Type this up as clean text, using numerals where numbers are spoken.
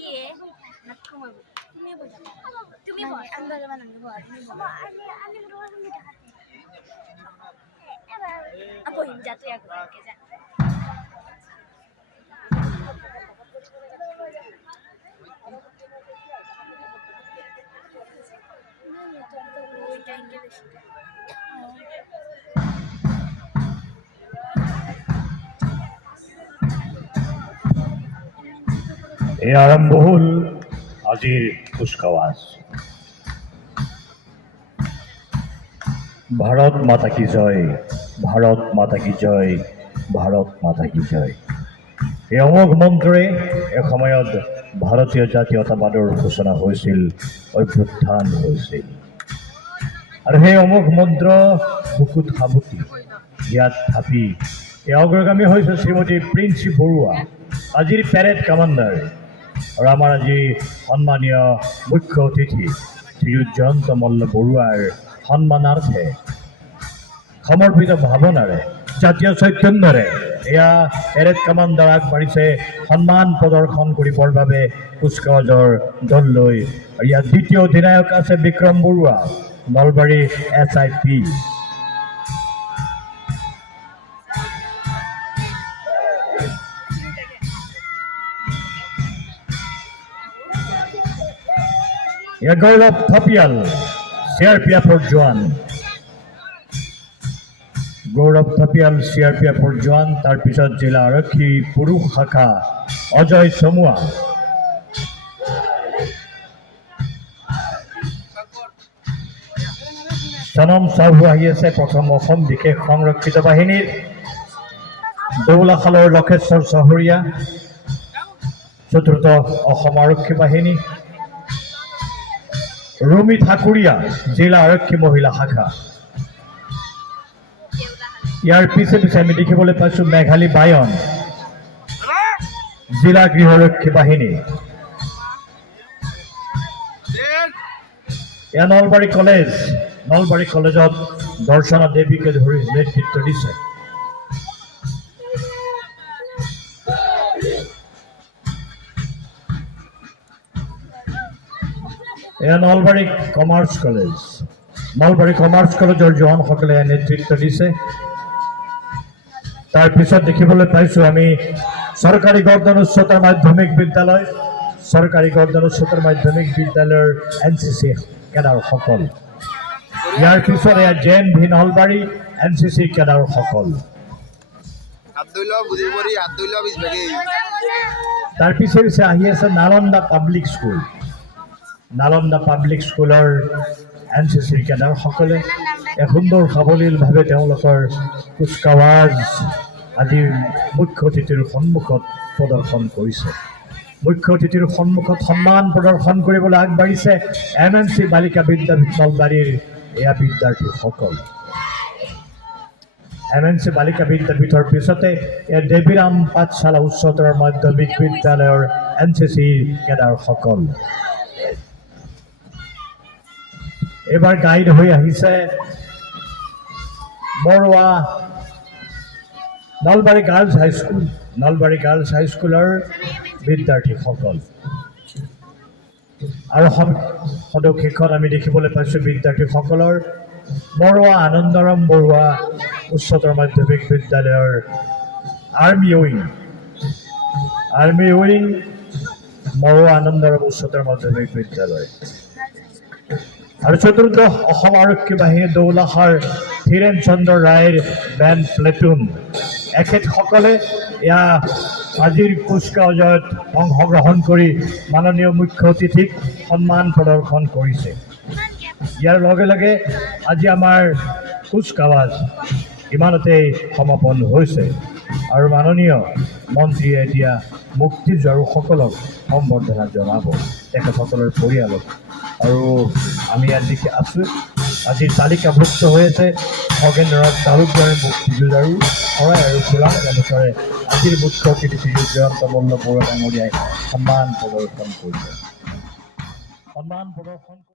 ইয়ে নাটকময় তুমি বোঝা তুমি বল আমরা যাবা না বল আমি বল আমি দেখাতে আপু যা তুই আগে যা এই আরম্ভ হল আজির কুচকাওয়াজ। ভারত মাতা কি জয়, ভারত মাতা কি জয়, ভারত মাতা কি জয়। এই অমোঘ মন্ত্ৰে এসময়ত ভাৰতীয় জাতীয়তাবাদৰ সূচনা হৈছিল, অভ্যুত্থান হৈছিল। আৰু সেই অমোঘ মন্ত্ৰ বুকুত সাবুতি ইয়াত থাপি এই অগ্ৰগামী হৈছে শ্ৰীমতী প্ৰিন্সি বৰুৱা, আজিৰ পেৰেড কামাণ্ডাৰ। আৰু আমাৰ আজি সন্মানীয় মুখ্য অতিথি শ্ৰীযুত জয়ন্ত মল্ল বৰুৱাৰ সন্মানাৰ্থে সমৰ্পিত ভাৱনাৰে জাতীয় চৈতন্যৰে এয়া পেৰেড কামাণ্ডাৰ আগবাঢ়িছে সন্মান প্ৰদৰ্শন কৰিবৰ বাবে কুচকাৱাজৰ দললৈ। আৰু ইয়াত দ্বিতীয় অধিনায়ক আছে বিক্ৰম বৰুৱা, নলবাৰী SIP। গৌৰৱ থপিয়াল CRPFৰ জোৱান, গৌৰৱ থপিয়াল CRPFৰ জোৱান। তাৰপিছত জিলা আৰক্ষী পুৰুষ শাখা অজয় চমুৱা, সনম চাহু আহি আছে প্ৰথম অসম বিশেষ সংৰক্ষিত বাহিনীৰ, দৌলাশালৰ লক্ষেশ্বৰ চহৰীয়া চতুৰ্থ অসম আৰক্ষী বাহিনী, ৰুমি ঠাকুৰীয়া জিলা আৰক্ষী মহিলা শাখা। ইয়াৰ পিছে পিছে আমি দেখিবলৈ পাইছোঁ মেঘালী বায়ন জিলা গৃহৰক্ষী বাহিনী। এয়া নলবাৰী কলেজ, নলবাৰী কলেজত দৰ্শনা দেৱীকে ধৰি নেতৃত্ব দিছে। এয়া Nalbari commerce college, Nalbari commerce কলেজৰ জোৱানসকলে নেতৃত্ব দিছে। তাৰপিছত দেখিবলৈ পাইছোঁ আমি চৰকাৰী গৰ্দন উচ্চতৰ মাধ্যমিক বিদ্যালয়, চৰকাৰী গৰ্দন উচ্চতৰ মাধ্যমিক বিদ্যালয়ৰ NCC কেডাৰসকল। ইয়াৰ পিছত এয়া JNV নলবাৰী NCC কেডাৰসকল। তাৰ পিছে পিছে আহি আছে Nalanda public school, Nalanda public স্কুলৰ NCC কেডাৰসকলে এক সুন্দৰ সাৱলীলভাৱে তেওঁলোকৰ কুচকাৱাজ আজি মুখ্য অতিথিৰ সন্মুখত প্ৰদৰ্শন কৰিছে। মুখ্য অতিথিৰ সন্মুখত সন্মান প্ৰদৰ্শন কৰিবলৈ আগবাঢ়িছে MNC বালিকা বিদ্যাপীঠ নলবাৰীৰ এয়া বিদ্যাৰ্থীসকল। MNC বালিকা বিদ্যাপীঠৰ পিছতে এয়া দেৱীৰাম পাঠশালা উচ্চতৰ মাধ্যমিক বিদ্যালয়ৰ NCC কেডাৰসকল। এবাৰ গাইড হৈ আহিছে Barua Nalbari girls high school, Nalbari girls হাইস্কুলৰ বিদ্যাৰ্থীসকল। আৰু সদশেষত আমি দেখিবলৈ পাইছোঁ বিদ্যাৰ্থীসকলৰ বৰুৱা আনন্দৰাম বৰুৱা উচ্চতৰ মাধ্যমিক বিদ্যালয়ৰ আৰ্মি উইং বৰুৱা আনন্দৰাম উচ্চতৰ মাধ্যমিক বিদ্যালয়। আৰু চতুৰ্থ অসম আৰক্ষী বাহিনী দৌলাশাৰ ধীৰেন চন্দ্ৰ ৰায়ৰ বেণ্ড প্লেটুন, এখেতসকলে এয়া আজিৰ কুচকাৱাজত অংশগ্ৰহণ কৰি মাননীয় মুখ্য অতিথিক সন্মান প্ৰদৰ্শন কৰিছে। ইয়াৰ লগে লগে আজি আমাৰ কুচকাৱাজ ইমানতেই সমাপন হৈছে। আৰু মাননীয় মন্ত্ৰীয়ে এতিয়া মুক্তিযোদ্ধাসকলক সম্বৰ্ধনা জনাব, তেখেতসকলৰ পৰিয়ালক। আৰু আমি ইয়াত দেখি আছোঁ আজি তালিকাভুক্ত হৈ আছে খগেন্দ্ৰনাথ তালুকদাৰ মুক্তিযোদ্ধাৰো শৰাই আৰু ফুলাৰ অনুসাৰে আজিৰ মুখ্য অতিথি শ্ৰীযুত জয়ন্ত মল্ল বৰুৱা ডাঙৰীয়াই সন্মান প্ৰদৰ্শন কৰিছে।